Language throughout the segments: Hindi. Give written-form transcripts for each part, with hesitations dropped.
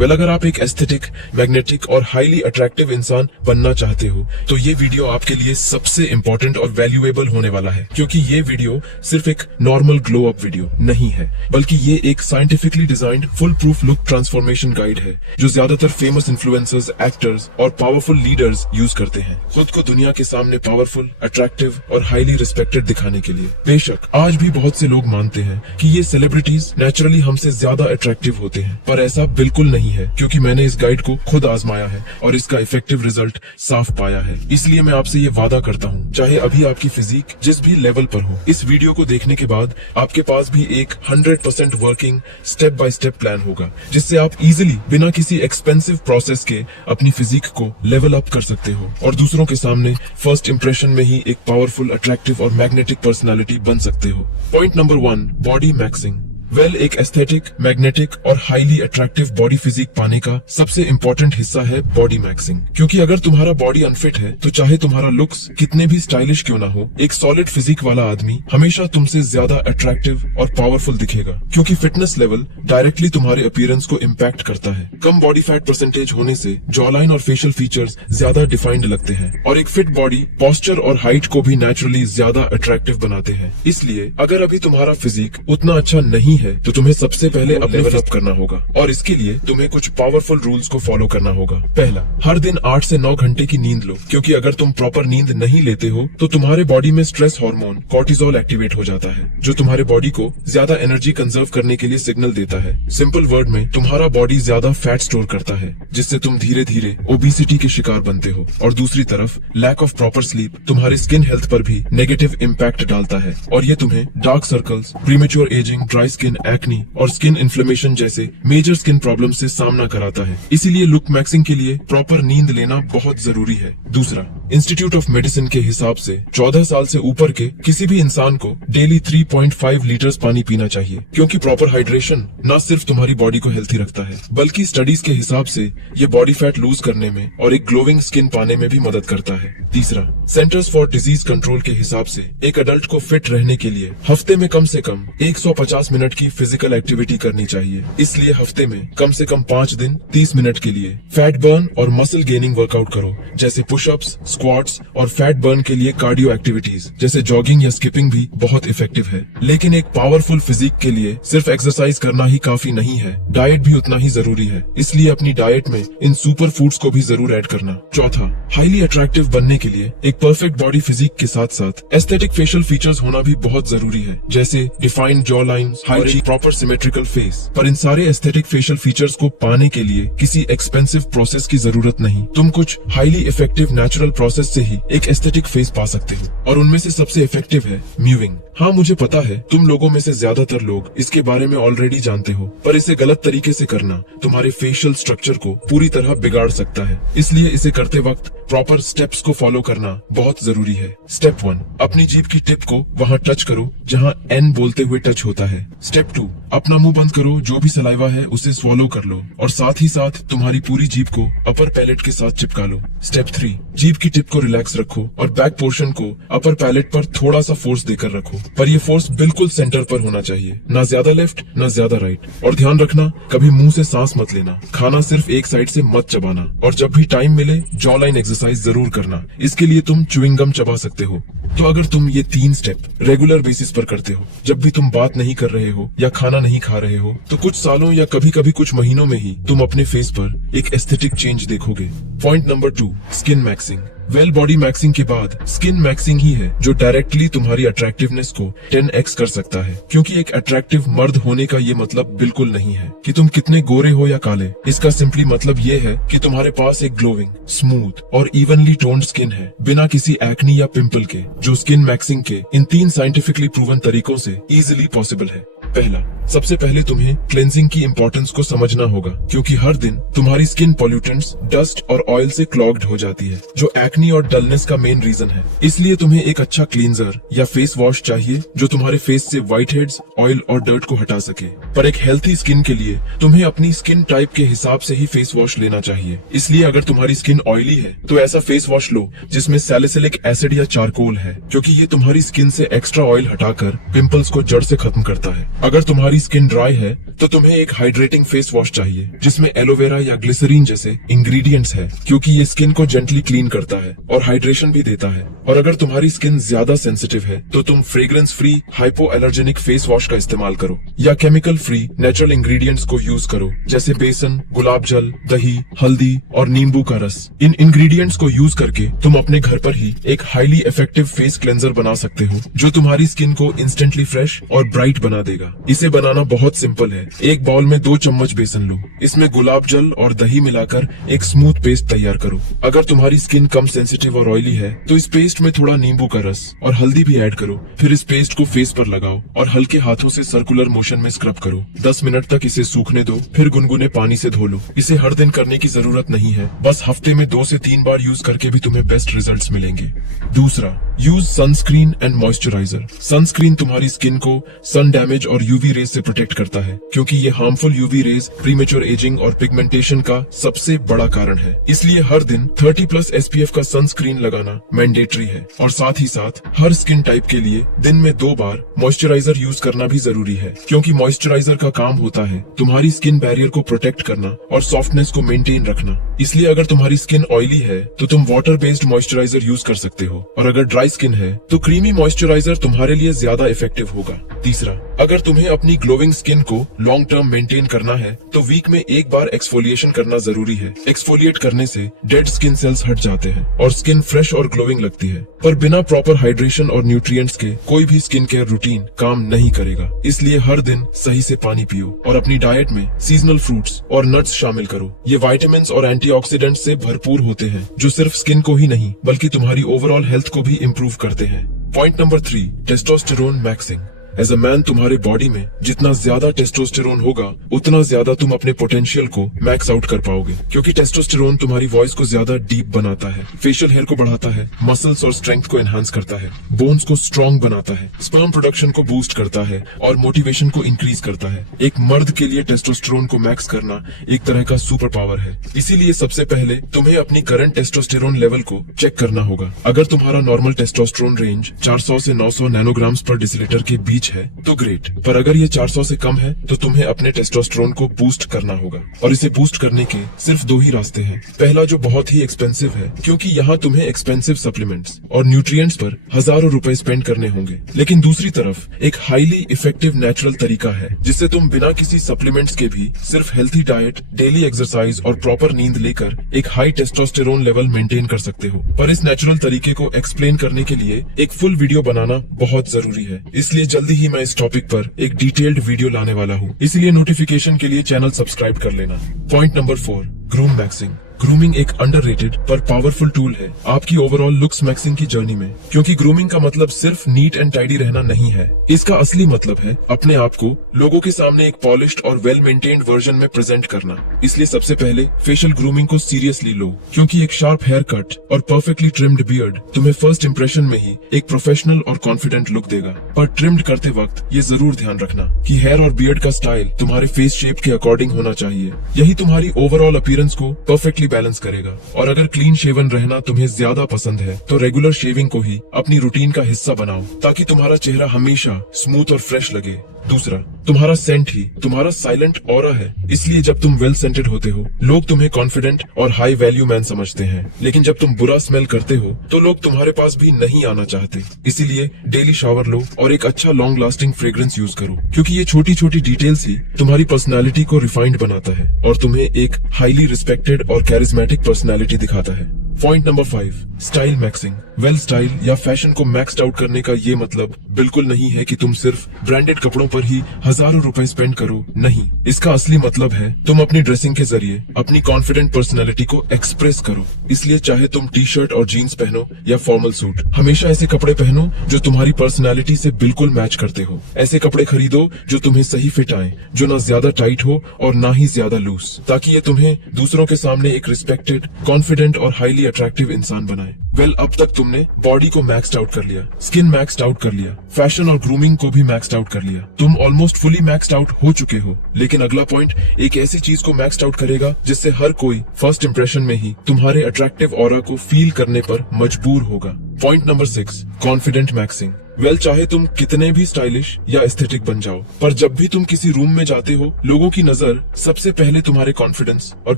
वेल अगर आप एक एस्थेटिक, मैग्नेटिक और हाईली अट्रैक्टिव इंसान बनना चाहते हो तो ये वीडियो आपके लिए सबसे इंपॉर्टेंट और वैल्यूएबल होने वाला है, क्योंकि ये वीडियो सिर्फ एक नॉर्मल ग्लो अप वीडियो नहीं है, बल्कि ये एक scientifically designed full proof look transformation guide है जो ज्यादातर फेमस इन्फ्लुएंसर्स, एक्टर्स और पावरफुल लीडर्स यूज करते हैं खुद को दुनिया के सामने पावरफुल, अट्रैक्टिव और हाईली रिस्पेक्टेड दिखाने के लिए। बेशक आज भी बहुत से लोग मानते हैं कि ये सेलिब्रिटीज नेचुरली हमसे ज्यादा अट्रैक्टिव होते हैं, पर ऐसा बिल्कुल नहीं है, क्योंकि मैंने इस गाइड को खुद आजमाया है और इसका इफेक्टिव रिजल्ट साफ पाया है। इसलिए मैं आपसे ये वादा करता हूँ, चाहे अभी आपकी फिजिक जिस भी लेवल पर हो, इस वीडियो को देखने के बाद आपके पास भी एक 100% working step by step plan होगा, जिससे आप इजिली बिना किसी एक्सपेंसिव प्रोसेस के अपनी फिजिक को लेवल अप कर सकते हो और दूसरों के सामने फर्स्ट इंप्रेशन में ही एक पावरफुल, अट्रैक्टिव और मैग्नेटिक पर्सनालिटी बन सकते हो। Point number 1, body maxing. Well एक एस्थेटिक, मैग्नेटिक और हाईली अट्रैक्टिव बॉडी फिजिक पाने का सबसे इंपॉर्टेंट हिस्सा है बॉडी मैक्सिंग, क्योंकि अगर तुम्हारा बॉडी अनफिट है तो चाहे तुम्हारा लुक्स कितने भी स्टाइलिश क्यों ना हो, एक सॉलिड फिजिक वाला आदमी हमेशा तुमसे ज्यादा अट्रैक्टिव और पावरफुल दिखेगा, क्योंकि फिटनेस लेवल डायरेक्टली तुम्हारे अपीयरेंस को इम्पैक्ट करता है। कम बॉडी फैट परसेंटेज होने से जॉलाइन और फेशियल फीचर्स ज्यादा डिफाइंड लगते हैं और एक फिट बॉडी पोस्चर और हाइट को भी नेचुरली ज्यादा अट्रैक्टिव बनाते हैं। इसलिए अगर अभी तुम्हारा फिजिक उतना अच्छा नहीं है तो तुम्हें सबसे पहले अपने लेवल अप करना होगा और इसके लिए तुम्हें कुछ पावरफुल रूल्स को फॉलो करना होगा। पहला, हर दिन 8 से 9 घंटे की नींद लो, क्योंकि अगर तुम प्रॉपर नींद नहीं लेते हो तो तुम्हारे बॉडी में स्ट्रेस हार्मोन कॉर्टिसोल एक्टिवेट हो जाता है, जो तुम्हारे बॉडी को ज्यादा एनर्जी कंजर्व करने के लिए सिग्नल देता है। सिंपल वर्ड में, तुम्हारा बॉडी ज्यादा फैट स्टोर करता है, जिससे तुम धीरे धीरे ओबेसिटी के शिकार बनते हो। और दूसरी तरफ लैक ऑफ प्रॉपर स्लीप तुम्हारे स्किन हेल्थ पर भी नेगेटिव इम्पैक्ट डालता है और ये तुम्हें dark circles, premature ageing, dry skin, acne और स्किन इन्फ्लेमेशन जैसे मेजर स्किन प्रॉब्लम से सामना कराता है। इसीलिए लुक मैक्सिंग के लिए प्रॉपर नींद लेना बहुत जरूरी है। दूसरा, इंस्टीट्यूट ऑफ मेडिसिन के हिसाब से 14 साल से ऊपर के किसी भी इंसान को डेली 3.5 लीटर्स पानी पीना चाहिए, क्योंकि प्रॉपर हाइड्रेशन न सिर्फ तुम्हारी बॉडी को हेल्थी रखता है, बल्कि स्टडीज के हिसाब से ये बॉडी फैट लूज करने में और एक ग्लोइंग स्किन पाने में भी मदद करता है। तीसरा, सेंटर्स फॉर डिजीज कंट्रोल के हिसाब से एक अडल्ट को फिट रहने के लिए हफ्ते में कम से कम 150 मिनट की फिजिकल एक्टिविटी करनी चाहिए। इसलिए हफ्ते में कम से कम 5 दिन 30 मिनट के लिए फैट बर्न और मसल गेनिंग वर्कआउट करो, जैसे पुशअप्स, स्क्वाट्स और फैट बर्न के लिए कार्डियो एक्टिविटीज जैसे जॉगिंग या स्किपिंग भी बहुत इफेक्टिव है। लेकिन एक पावरफुल फिजिक के लिए सिर्फ एक्सरसाइज करना ही काफी नहीं है, डाइट भी उतना ही जरूरी है। इसलिए अपनी डाइट में इन सुपर फूड्स को भी जरूर ऐड करना। चौथा, हाईली अट्रैक्टिव बनने के लिए एक परफेक्ट बॉडी फिजिक के साथ साथ एस्थेटिक फेशियल फीचर्स होना भी बहुत जरूरी है, जैसे defined jaw lines, high proper symmetrical face. पर इन सारे एस्थेटिक फेशियल फीचर्स को पाने के लिए किसी एक्सपेंसिव प्रोसेस की जरूरत नहीं, तुम कुछ हाईली इफेक्टिव नेचुरल प्रोसेस से ही एक एस्थेटिक फेस पा सकते हो और उनमें से सबसे इफेक्टिव है म्यूविंग। हाँ, मुझे पता है तुम लोगों में से ज्यादातर लोग इसके बारे में ऑलरेडी जानते हो, पर इसे गलत तरीके से करना तुम्हारे फेशियल स्ट्रक्चर को पूरी तरह बिगाड़ सकता है। इसलिए इसे करते वक्त प्रॉपर स्टेप्स को फॉलो करना बहुत जरूरी है। स्टेप 1, अपनी जीभ की टिप को वहाँ टच करो जहाँ एन बोलते हुए टच होता है। स्टेप 2, अपना मुंह बंद करो, जो भी सलाइवा है उसे स्वॉलो कर लो और साथ ही साथ तुम्हारी पूरी जीभ को अपर पैलेट के साथ चिपका लो। स्टेप 3, जीभ की टिप को रिलैक्स रखो और बैक पोर्शन को अपर पैलेट पर थोड़ा सा फोर्स देकर रखो, पर यह फोर्स बिल्कुल सेंटर पर होना चाहिए, ना ज्यादा लेफ्ट ना ज्यादा राइट। और ध्यान रखना, कभी मुंह से सांस मत लेना, खाना सिर्फ एक साइड से मत चबाना और जब भी टाइम मिले जॉ लाइन एक्सरसाइज जरूर करना। इसके लिए तुम च्युइंग गम चबा सकते हो। तो अगर तुम ये 3 स्टेप रेगुलर बेसिस पर करते हो, जब भी तुम बात नहीं कर रहे हो या खाना नहीं खा रहे हो, तो कुछ सालों या कभी कभी कुछ महीनों में ही तुम अपने फेस पर एक एस्थेटिक चेंज देखोगे। Point number 2, skin maxing. Well body maxing के बाद स्किन मैक्सिंग ही है जो डायरेक्टली तुम्हारी अट्रैक्टिवनेस को 10x कर सकता है, क्योंकि एक अट्रैक्टिव मर्द होने का ये मतलब बिल्कुल नहीं है कि तुम कितने गोरे हो या काले। इसका सिंपली मतलब ये है कि तुम्हारे पास एक ग्लोइंग, स्मूथ और इवनली टोन्ड स्किन है, बिना किसी एक्नी या पिंपल के, जो स्किन मैक्सिंग के इन 3 साइंटिफिकली प्रूवन तरीकों से इजिली पॉसिबल है। पहला, सबसे पहले तुम्हें क्लेंजिंग की इंपॉर्टेंस को समझना होगा, क्योंकि हर दिन तुम्हारी स्किन पॉल्यूटेंट्स, डस्ट और ऑयल से क्लॉग्ड हो जाती है, जो एक्नी और डलनेस का मेन रीजन है। इसलिए तुम्हें एक अच्छा क्लींजर या फेस वॉश चाहिए जो तुम्हारे फेस से व्हाइट हेड्स, ऑयल और डर्ट को हटा सके। पर एक हेल्थी स्किन के लिए तुम्हें अपनी स्किन टाइप के हिसाब से ही फेस वॉश लेना चाहिए। इसलिए अगर तुम्हारी स्किन ऑयली है तो ऐसा फेस वॉश लो जिसमें सैलिसिलिक एसिड या चारकोल है, क्योंकि ये तुम्हारी स्किन से एक्स्ट्रा ऑयल हटाकर पिंपल्स को जड़ से खत्म करता है। अगर तुम्हारी स्किन ड्राई है तो तुम्हें एक हाइड्रेटिंग फेस वॉश चाहिए जिसमें एलोवेरा या ग्लिसरीन जैसे इंग्रेडिएंट्स है, क्योंकि ये स्किन को जेंटली क्लीन करता है और हाइड्रेशन भी देता है। और अगर तुम्हारी स्किन ज्यादा सेंसिटिव है तो तुम fragrance free hypo allergenic face wash का इस्तेमाल करो या केमिकल फ्री नेचुरल इंग्रेडिएंट्स को यूज करो, जैसे बेसन, गुलाब जल, दही, हल्दी और नींबू का रस। इन इंग्रेडिएंट्स को यूज करके तुम अपने घर पर ही एक हाईली इफेक्टिव फेस क्लेंजर बना सकते हो जो तुम्हारी स्किन को इंस्टेंटली फ्रेश और ब्राइट बना देगा। इसे बनाना बहुत सिंपल है। एक बाउल में 2 चम्मच बेसन लो, इसमें गुलाब जल और दही मिलाकर एक स्मूथ पेस्ट तैयार करो। अगर तुम्हारी स्किन कम सेंसिटिव और ऑयली है तो इस पेस्ट में थोड़ा नींबू का रस और हल्दी भी ऐड करो। फिर इस पेस्ट को फेस पर लगाओ और हल्के हाथों से सर्कुलर मोशन में स्क्रब करो। 10 मिनट तक इसे सूखने दो, फिर गुनगुने पानी से धो लो। इसे हर दिन करने की जरूरत नहीं है, बस हफ्ते में 2 से 3 बार यूज करके भी तुम्हें बेस्ट रिजल्ट्स मिलेंगे। दूसरा, use sunscreen and moisturiser. Sunscreen तुम्हारी स्किन को सन डैमेज और यूवी रेज से प्रोटेक्ट करता है, क्योंकि ये harmful UV rays premature ageing और पिगमेंटेशन का सबसे बड़ा कारण है। इसलिए हर दिन 30+ SPF का सनस्क्रीन लगाना मैंडेटरी है। और साथ ही साथ हर स्किन टाइप के लिए दिन में 2 बार मॉइस्चराइजर यूज करना भी जरूरी है, क्योंकि मॉइस्चराइजर का काम होता है तुम्हारी स्किन बैरियर को प्रोटेक्ट करना और सॉफ्टनेस को मेंटेन रखना। इसलिए अगर तुम्हारी स्किन ऑयली है तो तुम वाटर बेस्ड मॉइस्चराइजर यूज कर सकते हो, और अगर ड्राई स्किन है तो क्रीमी मॉइस्चराइजर तुम्हारे लिए ज्यादा इफेक्टिव होगा। तीसरा, अगर तुम्हें अपनी ग्लोइंग स्किन को लॉन्ग टर्म मेंटेन करना है तो वीक में एक बार एक्सफोलिएशन करना जरूरी है। एक्सफोलिएट करने से डेड स्किन सेल्स हट जाते हैं और स्किन फ्रेश और ग्लोइंग लगती है। पर बिना प्रॉपर हाइड्रेशन और न्यूट्रिएंट्स के कोई भी स्किन केयर रूटीन काम नहीं करेगा। इसलिए हर दिन सही से पानी पियो और अपनी डाइट में सीजनल फ्रूट्स और नट्स शामिल करो। ये विटामिन्स और एंटीऑक्सीडेंट्स से भरपूर होते हैं जो सिर्फ स्किन को ही नहीं बल्कि तुम्हारी ओवरऑल हेल्थ को भी इम्प्रूव करते हैं। Point number 3, testosterone maxing. As a man तुम्हारे बॉडी में जितना ज्यादा टेस्टोस्टेरोन होगा उतना ज्यादा तुम अपने पोटेंशियल को मैक्स आउट कर पाओगे, क्योंकि टेस्टोस्टेरोन तुम्हारी वॉइस को ज्यादा डीप बनाता है, फेशियल हेयर को बढ़ाता है, मसल्स और स्ट्रेंथ को एनहांस करता है, बोन्स को स्ट्रॉन्ग बनाता है, स्पर्म प्रोडक्शन को बूस्ट करता है और मोटिवेशन को इंक्रीज करता है। एक मर्द के लिए टेस्टोस्टेरोन को मैक्स करना एक तरह का सुपर पावर है। इसीलिए सबसे पहले तुम्हें अपनी करंट टेस्टोस्टेरोन लेवल को चेक करना होगा। अगर तुम्हारा नॉर्मल टेस्टोस्टेरोन रेंज 400 से 900 नैनोग्राम्स पर डेसीलीटर के बीच है तो ग्रेट, पर अगर ये 400 से कम है तो तुम्हें अपने टेस्टोस्टेरोन को बूस्ट करना होगा। और इसे बूस्ट करने के सिर्फ 2 ही रास्ते हैं। पहला, जो बहुत ही एक्सपेंसिव है, क्योंकि यहाँ तुम्हें एक्सपेंसिव सप्लीमेंट्स और न्यूट्रिएंट्स पर हजारों रुपए स्पेंड करने होंगे। लेकिन दूसरी तरफ एक हाईली इफेक्टिव नेचुरल तरीका है जिससे तुम बिना किसी सप्लीमेंट्स के भी सिर्फ हेल्थी डाइट, डेली एक्सरसाइज और प्रॉपर नींद लेकर एक हाई टेस्टोस्टेरोन लेवल मेंटेन कर सकते हो। पर इस नेचुरल तरीके को एक्सप्लेन करने के लिए एक फुल वीडियो बनाना बहुत जरूरी है, इसलिए जल्दी ही मैं इस टॉपिक पर एक डिटेल्ड वीडियो लाने वाला हूँ। इसलिए नोटिफिकेशन के लिए चैनल सब्सक्राइब कर लेना। Point number 4, groom maxing. Grooming एक अंडररेटेड पर पावरफुल टूल है आपकी ओवरऑल लुक्स मैक्सिंग की जर्नी में, क्योंकि ग्रूमिंग का मतलब सिर्फ नीट एंड टाइडी रहना नहीं है। इसका असली मतलब है अपने आप को लोगों के सामने एक पॉलिश्ड और वेल मेंटेन्ड वर्जन में प्रेजेंट करना। इसलिए सबसे पहले फेशियल ग्रूमिंग को सीरियसली लो, क्योंकि एक शार्प हेयर कट और परफेक्टली ट्रिम्ड बियर्ड तुम्हें फर्स्ट इंप्रेशन में ही एक प्रोफेशनल और कॉन्फिडेंट लुक देगा। पर ट्रिम्ड करते वक्त ये जरूर ध्यान रखना कि हेयर और बियर्ड का स्टाइल तुम्हारे फेस शेप के अकॉर्डिंग होना चाहिए। यही तुम्हारी ओवरऑल अपीयरेंस को परफेक्टली बैलेंस करेगा। और अगर क्लीन शेवन रहना तुम्हें ज्यादा पसंद है तो रेगुलर शेविंग को ही अपनी रूटीन का हिस्सा बनाओ, ताकि तुम्हारा चेहरा हमेशा स्मूथ और फ्रेश लगे। दूसरा, तुम्हारा सेंट ही तुम्हारा साइलेंट ऑरा है, इसलिए जब तुम वेल सेंटेड होते हो लोग तुम्हें कॉन्फिडेंट और हाई वैल्यू मैन समझते हैं, लेकिन जब तुम बुरा स्मेल करते हो तो लोग तुम्हारे पास भी नहीं आना चाहते। इसीलिए डेली शावर लो और एक अच्छा लॉन्ग लास्टिंग फ्रेग्रेंस यूज करो, क्योंकि ये छोटी छोटी डिटेल्स ही तुम्हारी पर्सनैलिटी को रिफाइंड बनाता है और तुम्हें एक हाईली रिस्पेक्टेड और कैरिज्मेटिक पर्सनैलिटी दिखाता है। Point number 5, style maxing. Well style या फैशन को मैक्स्ड आउट करने का ये मतलब बिल्कुल नहीं है कि तुम सिर्फ ब्रांडेड कपड़ों पर ही हजारों रुपए स्पेंड करो। नहीं, इसका असली मतलब है तुम अपनी ड्रेसिंग के जरिए अपनी कॉन्फिडेंट पर्सनैलिटी को एक्सप्रेस करो। इसलिए चाहे तुम टी शर्ट और जीन्स पहनो या फॉर्मल सूट, हमेशा ऐसे कपड़े पहनो जो तुम्हारी पर्सनैलिटी से बिल्कुल मैच करते हो। ऐसे कपड़े खरीदो जो तुम्हें सही फिट आए, जो ना ज्यादा टाइट हो और ना ही ज्यादा लूज, ताकि ये तुम्हें दूसरों के सामने एक रिस्पेक्टेड, कॉन्फिडेंट और हाईली अट्रैक्टिव इंसान बनाए। वेल, अब तक तुमने बॉडी को मैक्स्ड आउट कर लिया, स्किन मैक्स्ड आउट कर लिया, फैशन और ग्रूमिंग को भी मैक्स्ड आउट कर लिया। तुम ऑलमोस्ट फुली मैक्स्ड आउट हो चुके हो। लेकिन अगला पॉइंट एक ऐसी चीज को मैक्स्ड आउट करेगा जिससे हर कोई फर्स्ट इंप्रेशन में ही तुम्हारे अट्रैक्टिव ऑरा को फील करने पर मजबूर होगा। Point number 6, confident maxing. Well चाहे तुम कितने भी स्टाइलिश या एस्थेटिक बन जाओ, पर जब भी तुम किसी रूम में जाते हो, लोगों की नजर सबसे पहले तुम्हारे कॉन्फिडेंस और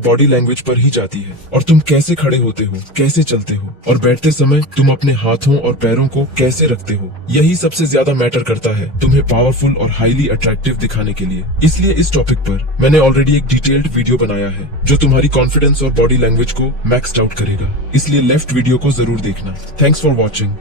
बॉडी लैंग्वेज पर ही जाती है। और तुम कैसे खड़े होते हो, कैसे चलते हो और बैठते समय तुम अपने हाथों और पैरों को कैसे रखते हो, यही सबसे ज्यादा मैटर करता है तुम्हें पावरफुल और हाईली अट्रैक्टिव दिखाने के लिए। इसलिए इस टॉपिक पर मैंने ऑलरेडी एक डिटेल्ड वीडियो बनाया है जो तुम्हारी कॉन्फिडेंस और बॉडी लैंग्वेज को मैक्स्ड आउट करेगा। इसलिए लेफ्ट वीडियो को जरूर देखना। Thanks for watching.